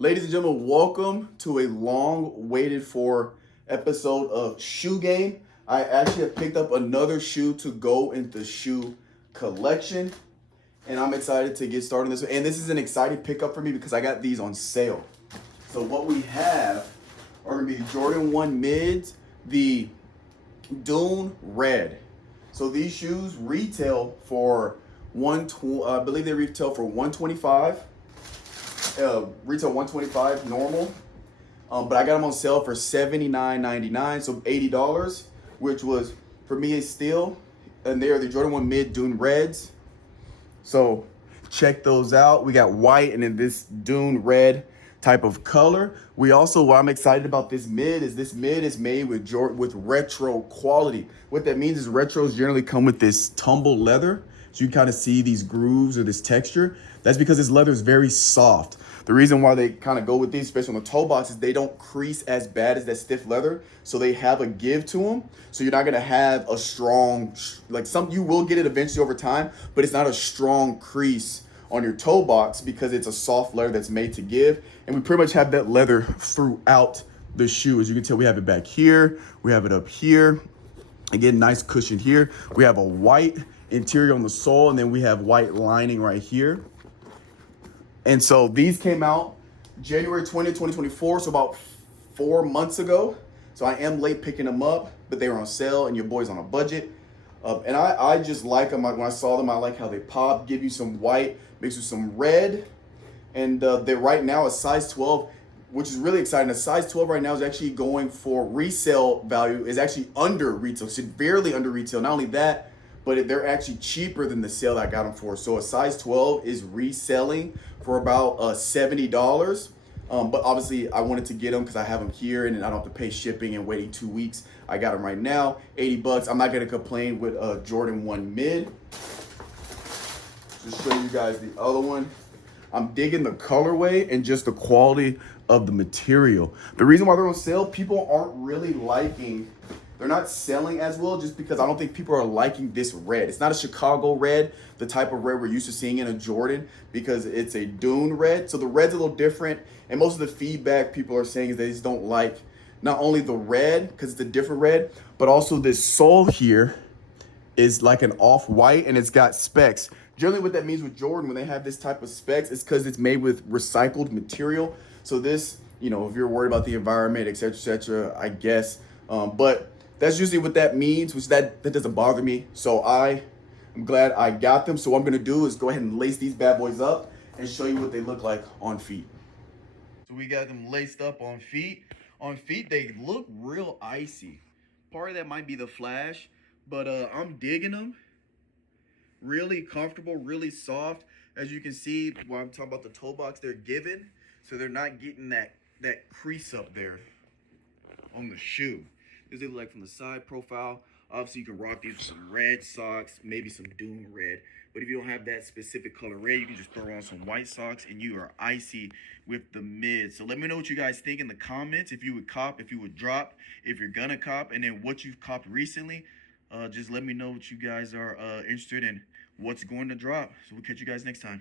Ladies and gentlemen, welcome to a long waited for episode of Shoe Game. I actually have picked up another shoe to go into the shoe collection, and I'm excited to get started on this. And this is an exciting pickup for me because I got these on sale. So what we have are gonna be Jordan 1 mids, the Dune Red. So these shoes retail for I believe they retail for 125. Retail 125 normal, but I got them on sale for $79.99, so $80, which was for me a steal. And they are the Jordan 1 Mid Dune Reds. So check those out. We got white and then this Dune Red type of color. We also, what I'm excited about this mid is made with retro quality. What that means is retros generally come with this tumble leather. So you kind of see these grooves or this texture. That's because this leather is very soft. The reason why they kind of go with these, especially on the toe box, is they don't crease as bad as that stiff leather. So they have a give to them. So you're not going to have a strong, you will get it eventually over time, but it's not a strong crease on your toe box because it's a soft leather that's made to give. And we pretty much have that leather throughout the shoe. As you can tell, we have it back here. We have it up here. Again, nice cushion here. We have a white interior on the sole, and then we have white lining right here. And so these came out January 20th, 2024, so about 4 months ago. So I am late picking them up, but they were on sale and your boy's on a budget. And I just like them. When I saw them, I like how they pop, give you some white, mixed with some red. And they're right now a size 12, which is really exciting. A size 12 right now is actually going for resale value, is actually under retail, severely under retail. Not only that, but they're actually cheaper than the sale that I got them for. So a size 12 is reselling for about $70. But obviously I wanted to get them because I have them here and I don't have to pay shipping and waiting 2 weeks. I got them right now, $80. I'm not gonna complain with Jordan 1 mid. Just show you guys the other one. I'm digging the colorway and just the quality of the material. The reason why they're on sale, people aren't really liking, they're not selling as well just because I don't think people are liking this red. It's not a Chicago red, the type of red we're used to seeing in a Jordan, because it's a Dune red. So the red's a little different. And most of the feedback people are saying is they just don't like not only the red, because it's a different red, but also this sole here is like an off-white and it's got specks. Generally what that means with Jordan, when they have this type of specs, it's because it's made with recycled material. So this, if you're worried about the environment, et cetera, I guess. But that's usually what that means, which that doesn't bother me. So I'm glad I got them. So what I'm gonna do is go ahead and lace these bad boys up and show you what they look like on feet. So we got them laced up on feet. On feet, they look real icy. Part of that might be the flash, but I'm digging them. Really comfortable, really soft. As you can see, when I'm talking about the toe box, they're given, so they're not getting that crease up there on the shoe. This they look like from the side profile. Obviously, you can rock these with some red socks, maybe some Dune red. But if you don't have that specific color red, you can just throw on some white socks and you are icy with the mids. So let me know what you guys think in the comments. If you would cop, if you would drop, if you're gonna cop, and then what you've copped recently. Just let me know what you guys are interested in, what's going to drop. So we'll catch you guys next time.